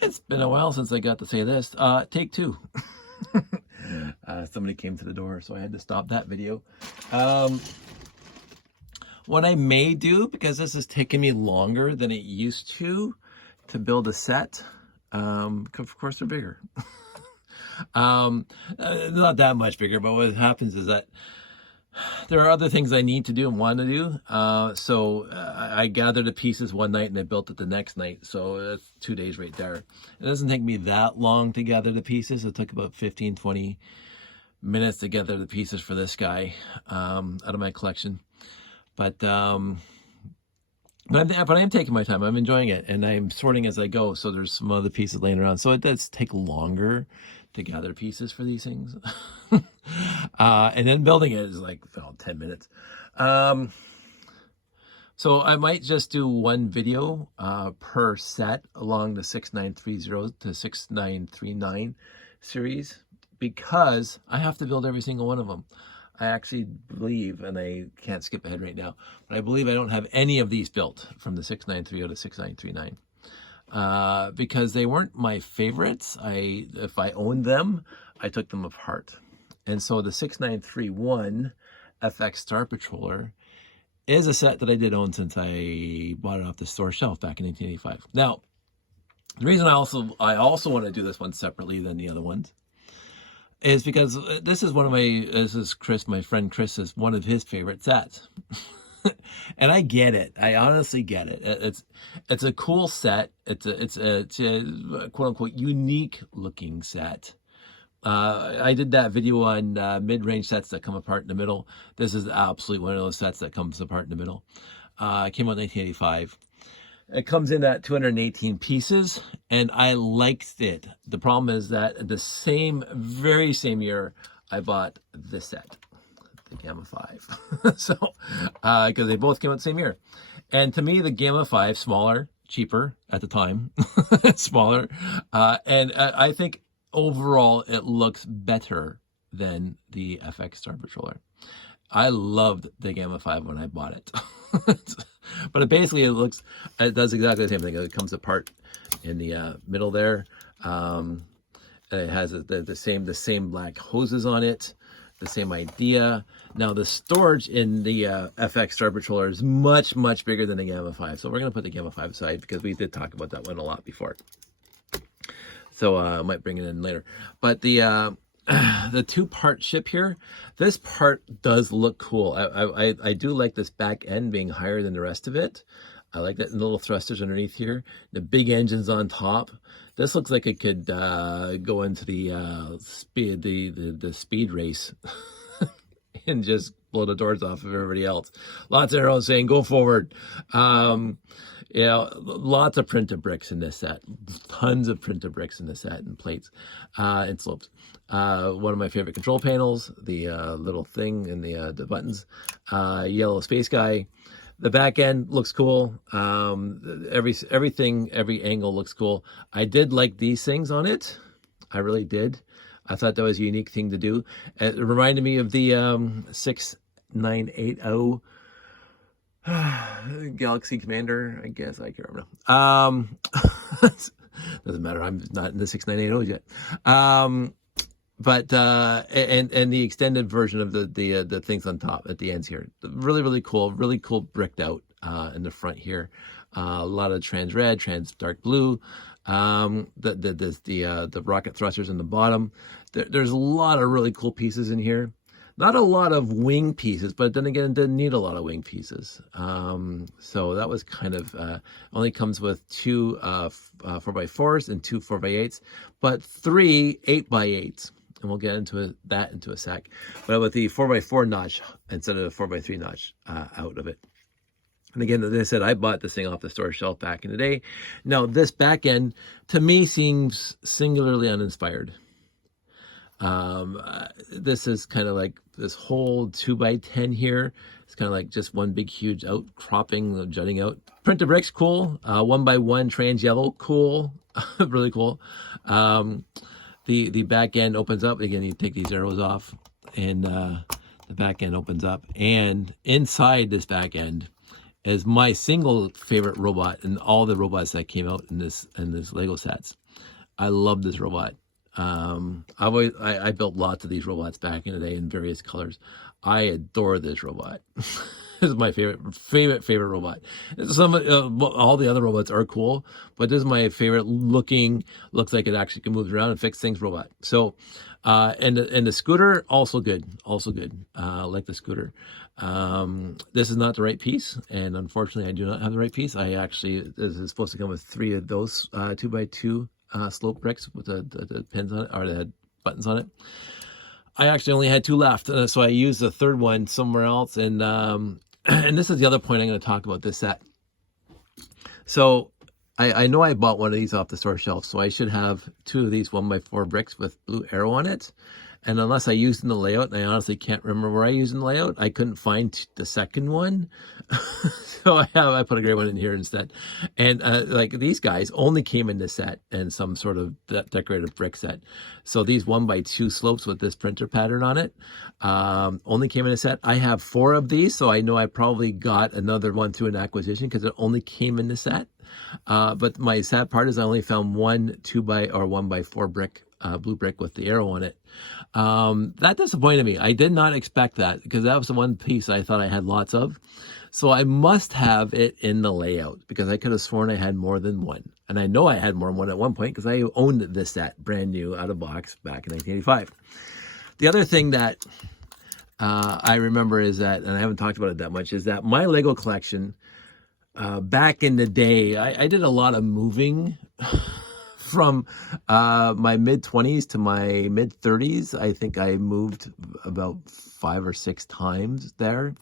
It's been a while since I got to say this. Take two. Somebody came to the door, so I had to stop that video. What I may do, because this has taken me longer than it used to build a set, of course they're bigger. Not that much bigger, but what happens is that there are other things I need to do and want to do. I gathered the pieces one night and I built it the next night. So that's 2 days right there. It doesn't take me that long to gather the pieces. It took about 15, 20 minutes to gather the pieces for this guy out of my collection. But I am taking my time. I'm enjoying it, and I'm sorting as I go. So there's some other pieces laying around. So it does take longer to gather pieces for these things. And then building it is like 10 minutes. So I might just do one video per set along the 6930 to 6939 series, because I have to build every single one of them. I actually believe, and I can't skip ahead right now, but I believe I don't have any of these built from the 6930 to 6939 because they weren't my favorites. If I owned them, I took them apart. And so the 6931 FX Star Patroller is a set that I did own since I bought it off the store shelf back in 1985. Now, the reason I also want to do this one separately than the other ones is because this is Chris, my friend Chris, is one of his favorite sets. And I get it. I honestly get it. It's a cool set. It's a quote unquote unique looking set. I did that video on mid-range sets that come apart in the middle. This is absolutely one of those sets that comes apart in the middle. It came out in 1985. It comes in at 218 pieces, and I liked it. The problem is that the very same year, I bought this set, the Gamma 5. So, because they both came out the same year. And to me, the Gamma 5, smaller, cheaper at the time, smaller. And I think overall, it looks better than the FX Star Patroller. I loved the Gamma 5 when I bought it. But it does exactly the same thing. It comes apart in the middle there. It has the same black hoses on it, the same idea. Now the storage in the FX Star Patroller is much, much bigger than the Gamma 5. So we're going to put the Gamma 5 aside because we did talk about that one a lot before. So I might bring it in later. But the two-part ship here, this part does look cool. I do like this back end being higher than the rest of it. I like that, and the little thrusters underneath here, the big engines on top. This looks like it could go into the speed race and just blow the doors off of everybody else. Lots of arrows saying go forward. Lots of printed bricks in this set. Tons of printed bricks in this set, and plates and slopes. One of my favorite control panels, the little thing and the buttons. Yellow space guy. The back end looks cool. Everything, every angle looks cool. I did like these things on it. I really did. I thought that was a unique thing to do. It reminded me of the 6980 Galaxy Commander, I guess. I can't remember. Doesn't matter. I'm not in the 6980s yet. But and the extended version of the things on top at the ends here, really cool bricked out in the front here. A lot of trans red, trans dark blue. The rocket thrusters in the bottom. There's a lot of really cool pieces in here. Not a lot of wing pieces, but then again, it didn't need a lot of wing pieces. So that was kind of, only comes with two 4x4s and two 4x8s, but three 8x8s. And we'll get into that into a sec. But with the 4x4 notch instead of the 4x3 notch out of it. And again, as I said, I bought this thing off the store shelf back in the day. Now, this back end, to me, seems singularly uninspired. This is kind of like this whole 2x10 here. It's kind of like just one big huge outcropping, jutting out. Printed bricks, cool. 1x1 trans yellow, cool. Really cool. The back end opens up. Again, you take these arrows off, and the back end opens up. And inside this back end is my single favorite robot in all the robots that came out in this Lego sets. I love this robot. I built lots of these robots back in the day in various colors. I adore this robot. This is my favorite robot. Some all the other robots are cool, but this is my favorite looking. Looks like it actually can move around and fix things robot. So, and the scooter also good, like the scooter. This is not the right piece, and unfortunately, I do not have the right piece. This is supposed to come with 3 of those 2x2 slope bricks with the pins on it, or the buttons on it. I actually only had 2 left, so I used the third one somewhere else, and and this is the other point I'm going to talk about this set. So I know I bought one of these off the store shelf, so I should have 2 of these 1x4 bricks with blue arrow on it. And unless I used in the layout, and I honestly can't remember where I used in the layout, I couldn't find the second one. So I put a gray one in here instead. And like these guys only came in this set and some sort of decorative brick set. So these 1x2 slopes with this printer pattern on it only came in a set. I have 4 of these, so I know I probably got another one through an acquisition because it only came in the set. But my sad part is I only found 1 1x4 brick, blue brick with the arrow on it. That disappointed me. I did not expect that because that was the one piece I thought I had lots of. So I must have it in the layout because I could have sworn I had more than one. And I know I had more than one at one point because I owned this set brand new out of box back in 1985. The other thing that I remember is that, and I haven't talked about it that much, is that my Lego collection back in the day, I did a lot of moving from my mid-20s to my mid-30s. I think I moved about 5 or 6 times there.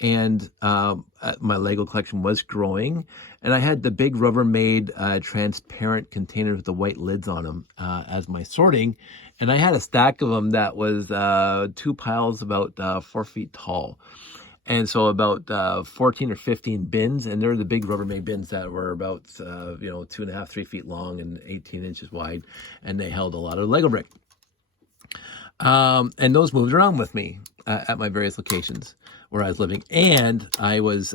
And my Lego collection was growing. And I had the big Rubbermaid transparent containers with the white lids on them as my sorting. And I had a stack of them that was 2 piles about 4 feet tall. And so about 14 or 15 bins, and they're the big Rubbermaid bins that were about 2.5, 3 feet long and 18 inches wide, and they held a lot of Lego brick. And those moved around with me at my various locations where I was living, and I was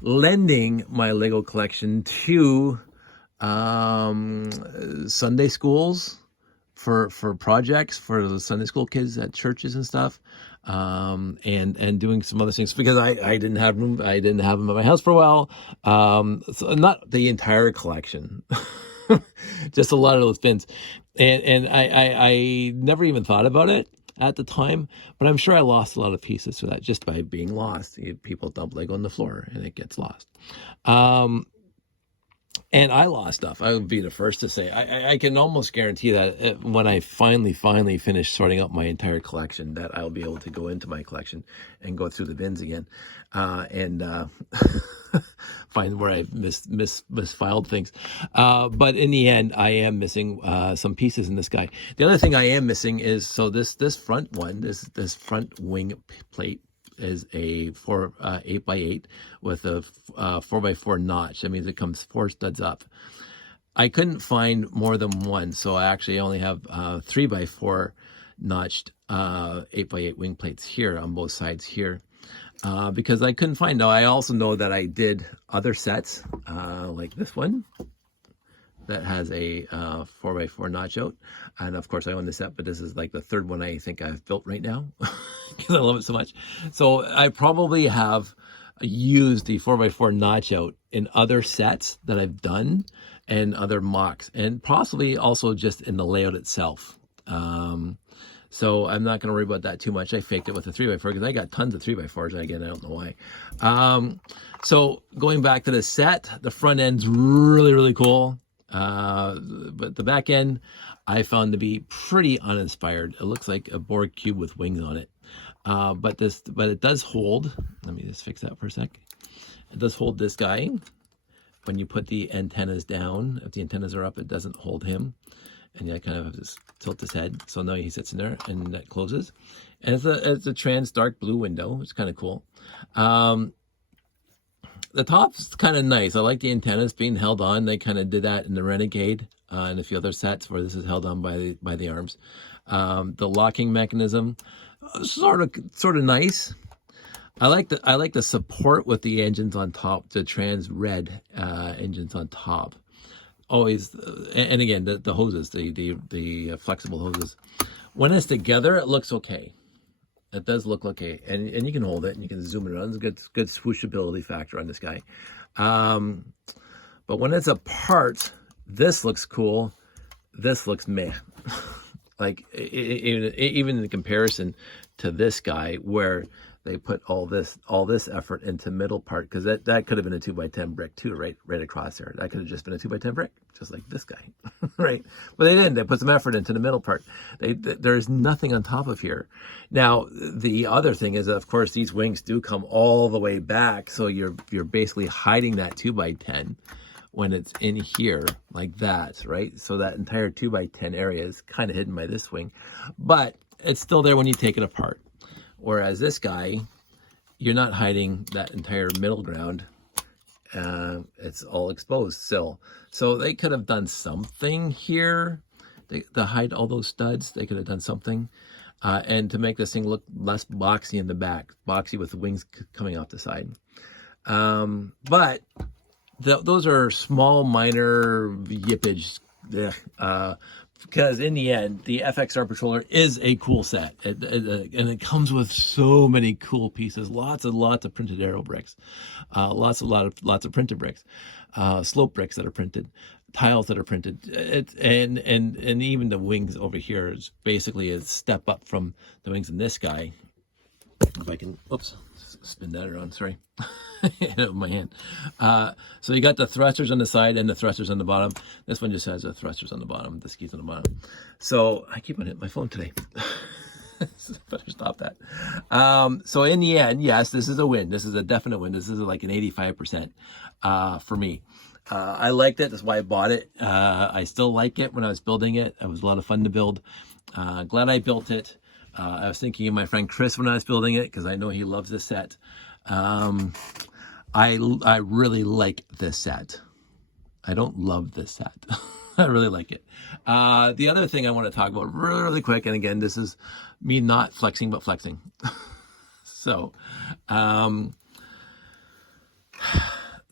lending my Lego collection to Sunday schools for projects for the Sunday school kids at churches and stuff. And doing some other things because I didn't have room. I didn't have them at my house for a while. So not the entire collection, just a lot of those bins. And I never even thought about it at the time, but I'm sure I lost a lot of pieces to that just by being lost. People dump Lego on the floor and it gets lost. And I lost stuff. I would be the first to say. I can almost guarantee that when I finally finish sorting out my entire collection, that I'll be able to go into my collection and go through the bins again and find where I misfiled things. But in the end, I am missing some pieces in this guy. The other thing I am missing is, so this front one, this front wing plate, is a 8x8 with a 4x4 notch. That means it comes 4 studs up. I couldn't find more than one, so I actually only have 3x4 notched 8x8 wing plates here on both sides here because I couldn't find. Now I also know that I did other sets like this one that has a 4x4 notch out, and of course I own this set, but this is like the 3rd one I think I've built right now because I love it so much. So I probably have used the 4x4 notch out in other sets that I've done and other mocks, and possibly also just in the layout itself. So I'm not going to worry about that too much. I faked it with a 3x4 because I got tons of 3x4s. Again, I don't know why. So going back to the set, the front end's really cool. But the back end I found to be pretty uninspired. It looks like a Borg cube with wings on it. But it does hold. Let me just fix that for a sec. It does hold this guy. When you put the antennas down, if the antennas are up, it doesn't hold him. And you kind of have to tilt his head. So now he sits in there and that closes. And it's a trans dark blue window. It's kind of cool. The top's kind of nice. I like the antennas being held on. They kind of did that in the Renegade and a few other sets where this is held on by the arms. The locking mechanism, sort of nice. I like the support with the engines on top, the trans red engines on top. Always, and again, the hoses, the flexible hoses. When it's together, it looks okay. It does look okay, and you can hold it and you can zoom it around. There's a good swooshability factor on this guy. But when it's apart, this looks cool. This looks meh. Like even in comparison to this guy, where they put all this effort into middle part, because that could have been a 2x10 brick too, right across there. That could have just been a 2x10 brick, just like this guy, right? But they didn't. They put some effort into the middle part. There's nothing on top of here. Now the other thing is, of course, these wings do come all the way back, so you're basically hiding that 2x10 when it's in here like that, right? So that entire 2x10 area is kind of hidden by this wing, but it's still there when you take it apart. Whereas this guy, you're not hiding that entire middle ground. It's all exposed still. So they could have done something here to hide all those studs. They could have done something. And to make this thing look less boxy in the back, boxy with the wings coming off the side. But those are small, minor yippage. Because in the end, the FX Star Patroller is a cool set, and it comes with so many cool pieces. Lots and lots of printed aero bricks, lots of printed bricks, slope bricks that are printed, tiles that are printed. And even the wings over here is basically a step up from the wings in this guy. If I can, oops, spin that around, sorry. Hit it with my hand. So you got the thrusters on the side and the thrusters on the bottom. This one just has the thrusters on the bottom, the skis on the bottom. So I keep on hitting my phone today. Better stop that. So in the end, yes, this is a win. This is a definite win. This is like an 85% for me. I liked it. That's why I bought it. I still like it when I was building it. It was a lot of fun to build. Glad I built it. I was thinking of my friend Chris when I was building it, because I know he loves this set. I really like this set. I don't love this set. I really like it. The other thing I want to talk about really, really quick, and again, this is me not flexing, but flexing. So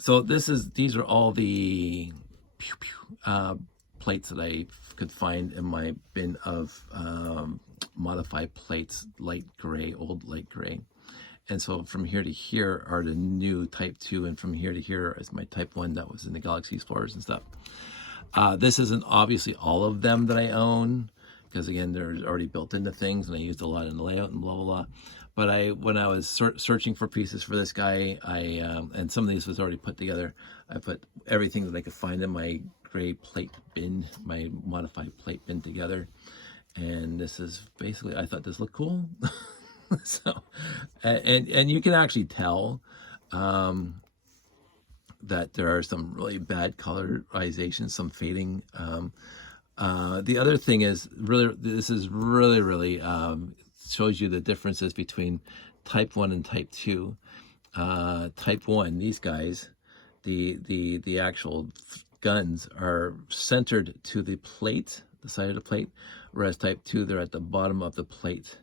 these are all the plates that I could find in my bin of modified plates, light gray, old light gray. And so from here to here are the new Type 2, and from here to here is my Type 1 that was in the Galaxy Explorers and stuff. This isn't obviously all of them that I own, because again, they're already built into things, and I used a lot in the layout and blah, blah, blah. But when I was searching for pieces for this guy, and some of these was already put together, I put everything that I could find in my gray plate bin, my modified plate bin together. And this is basically, I thought this looked cool. So, and you can actually tell that there are some really bad colorization, some fading. The other thing is this is really shows you the differences between Type 1 and Type 2. Type 1, these guys, the actual guns are centered to the plate, the side of the plate, whereas Type 2, they're at the bottom of the plate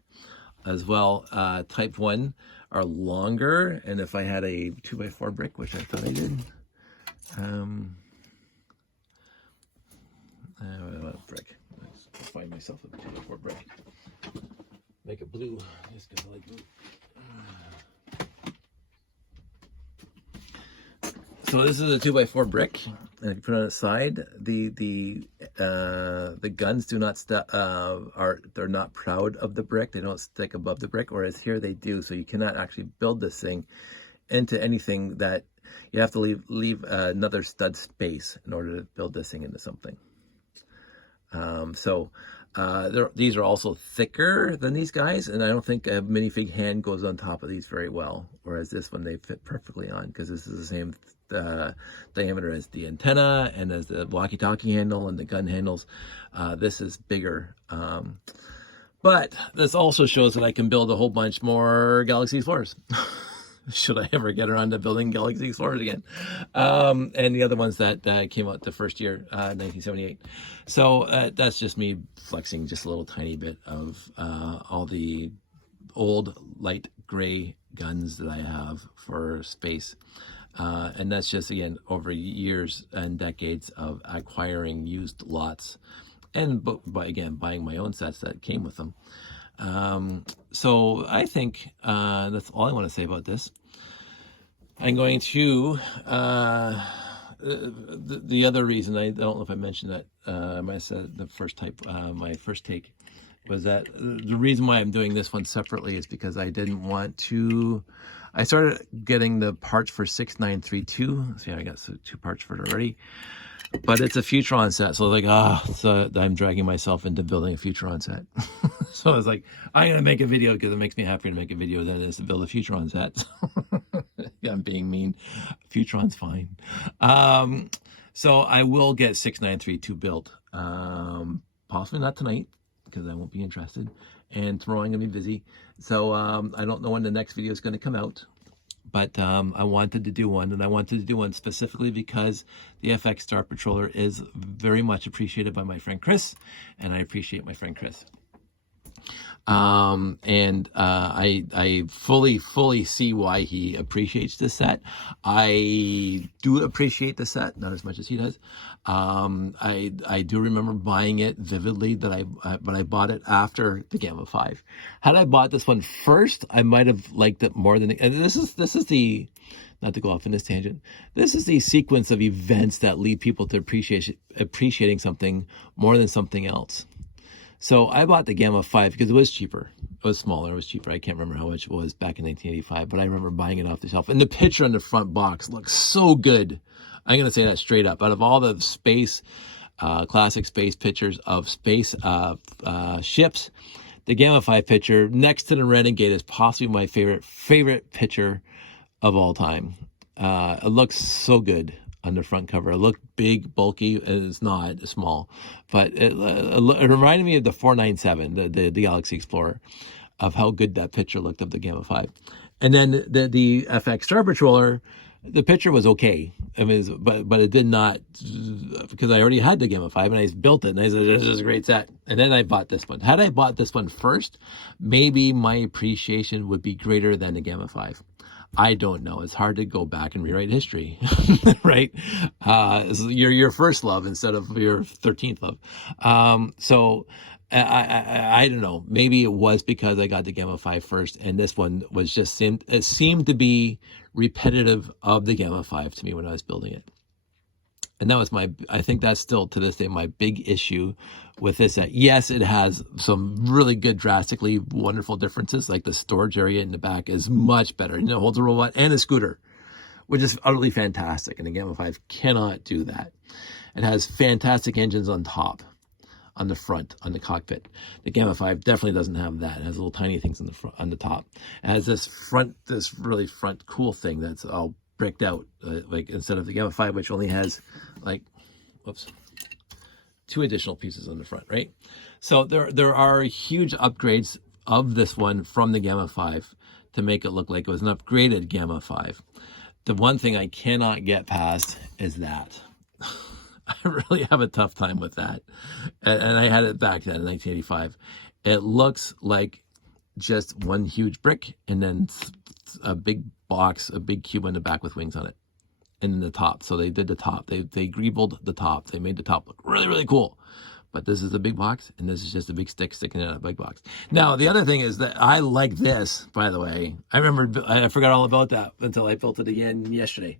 as well. Type 1 are longer, and if I had a 2x4 brick, which I thought I did, brick. Let's find myself a 2x4 brick. Make it blue, just because I like blue. So this is a 2x4 brick, and if you put it on its side, the guns do not they're not proud of the brick. They don't stick above the brick, whereas here they do. So you cannot actually build this thing into anything that you have to leave another stud space in order to build this thing into something. These are also thicker than these guys, and I don't think a minifig hand goes on top of these very well, whereas this one they fit perfectly on, because this is the same diameter as the antenna and as the walkie-talkie handle and the gun handles. This is bigger, but this also shows that I can build a whole bunch more Galaxy Explorers. Should I ever get around to building Galaxy Explorers again. And the other ones that came out the first year, 1978. So that's just me flexing just a little tiny bit of all the old light gray guns that I have for space. And that's just, again, over years and decades of acquiring used lots and, but again, buying my own sets that came with them. So I think that's all I want to say about this. I'm going to, the other reason, I don't know if I mentioned that, I said the first type, my first take was that the reason why I'm doing this one separately is because I didn't want to, I started getting the parts for 6932. See, I got 2 parts for it already, but it's a Futron set. So like, so I'm dragging myself into building a Futron set. So I was like, I'm going to make a video because it makes me happier to make a video than it is to build a Futron set. I'm being mean. Futron's fine. So I will get 6932 built. Possibly not tonight, because I won't be interested, and tomorrow I'm gonna be busy. So I don't know when the next video is going to come out, but I wanted to do one, and I wanted to do one specifically because the FX Star Patroller is very much appreciated by my friend Chris, and I appreciate my friend Chris. I fully see why he appreciates this set. I do appreciate the set, not as much as he does. I do remember buying it vividly, but I bought it after the Gamma 5. Had I bought this one first, I might have liked it more than, and this is the, not to go off in this tangent, this is the sequence of events that lead people to appreciating something more than something else. So I bought the Gamma 5 because it was cheaper. It was smaller. It was cheaper. I can't remember how much it was back in 1985, but I remember buying it off the shelf. And the picture on the front box looks so good. I'm going to say that straight up. Out of all the space, classic space pictures of space ships, the Gamma 5 picture next to the Renegade is possibly my favorite picture of all time. It looks so good on the front cover. It looked big, bulky, and it's not, it's small, but it reminded me of the 497, the Galaxy Explorer, of how good that picture looked of the Gamma 5. And then the FX Star Patroller, the picture was okay. I mean, but it did not, because I already had the Gamma 5 and I built it and I said, this is a great set. And then I bought this one. Had I bought this one first, maybe my appreciation would be greater than the Gamma 5. I don't know. It's hard to go back and rewrite history, right? Your first love instead of your 13th love. So I don't know. Maybe it was because I got the Gamma 5 first, and this one was just, it seemed to be repetitive of the Gamma 5 to me when I was building it. And that was I think that's still to this day my big issue with this set. Yes, it has some really good, drastically wonderful differences, like the storage area in the back is much better. You know, it holds a robot and a scooter, which is utterly fantastic. And the Gamma 5 cannot do that. It has fantastic engines on top, on the front, on the cockpit. The Gamma 5 definitely doesn't have that. It has little tiny things on the front, on the top. It has this really front cool thing that's all bricked out, like instead of the Gamma 5, which only has like, whoops, 2 additional pieces on the front, right? So there are huge upgrades of this one from the Gamma 5 to make it look like it was an upgraded Gamma 5. The one thing I cannot get past is that. I really have a tough time with that. And I had it back then in 1985. It looks like just one huge brick and then a big box, a big cube in the back with wings on it. And then the top. So they did the top. They greebled the top. They made the top look really, really cool. But this is a big box, and this is just a big stick sticking out of a big box. Now, the other thing is that I like this, by the way. I forgot all about that until I built it again yesterday.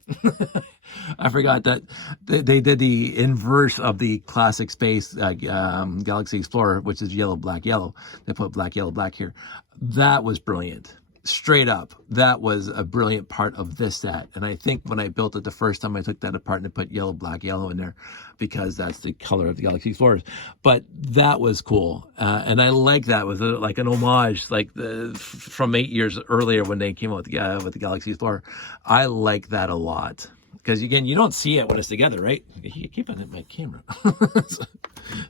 I forgot that they did the inverse of the classic space Galaxy Explorer, which is yellow, black, yellow. They put black, yellow, black here. That was brilliant. Straight up, that was a brilliant part of this set. And I think when I built it the first time, I took that apart and I put yellow, black, yellow in there because that's the color of the Galaxy Explorers. But that was cool. And I like that. It was like an homage, like from 8 years earlier when they came out with the Galaxy Explorer. I like that a lot. Because again, you don't see it when it's together, right? You keep on my camera.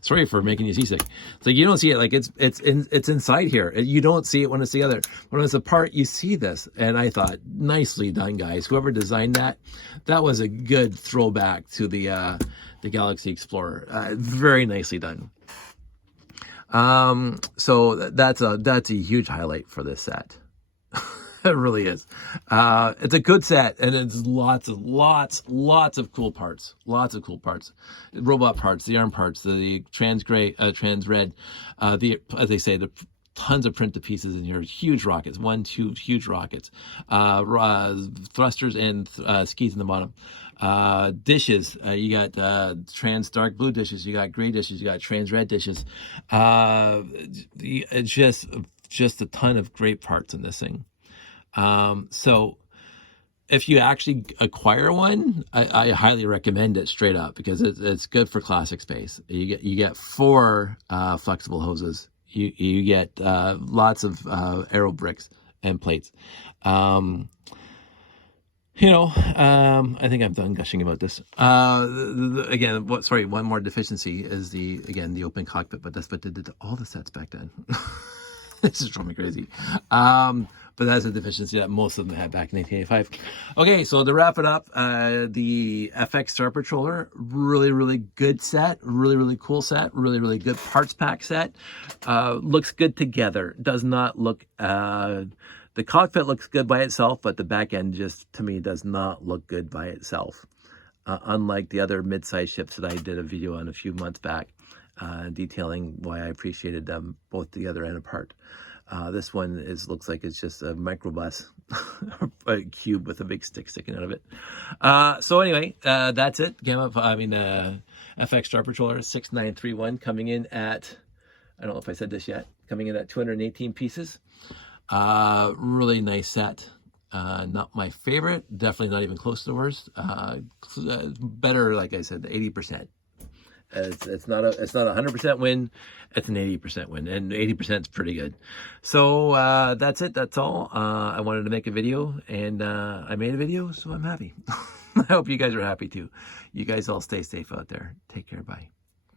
Sorry for making you seasick. So you don't see it, like it's inside here. You don't see it when it's together. When it's apart, you see this. And I thought, nicely done, guys. Whoever designed that was a good throwback to the Galaxy Explorer. Very nicely done. So that's a huge highlight for this set. It really is. It's a good set, and it's lots of cool parts. Lots of cool parts, robot parts, the arm parts, the trans red, as they say, the tons of printed pieces in here. Huge rockets, 2 huge rockets, thrusters and skis in the bottom. Dishes, you got trans dark blue dishes, you got gray dishes, you got trans red dishes. It's just a ton of great parts in this thing. So if you actually acquire one, I highly recommend it straight up, because it's good for classic space. You get 4 flexible hoses. You get lots of aero bricks and plates. I think I'm done gushing about this. Again, one more deficiency is the open cockpit, but that's what they did to all the sets back then. This just drove me crazy. But that's a deficiency that most of them had back in 1985. Okay, so to wrap it up, the FX Star Patroller, really good set, really cool set, really good parts pack set. Looks good together. Does not look, the cockpit looks good by itself, but the back end just, to me, does not look good by itself. Unlike the other mid-sized ships that I did a video on a few months back, detailing why I appreciated them both together and apart. This one looks like it's just a microbus, a cube with a big stick sticking out of it. So anyway, that's it. FX Star Patroller 6931 coming in at, I don't know if I said this yet, coming in at 218 pieces. Really nice set. Not my favorite, definitely not even close to the worst. Better, like I said, 80%. It's not a 100% win, it's an 80% win, and 80% is pretty good. So that's it. That's all. I wanted to make a video, and I made a video, so I'm happy. I hope you guys are happy too. You guys all stay safe out there. Take care. Bye.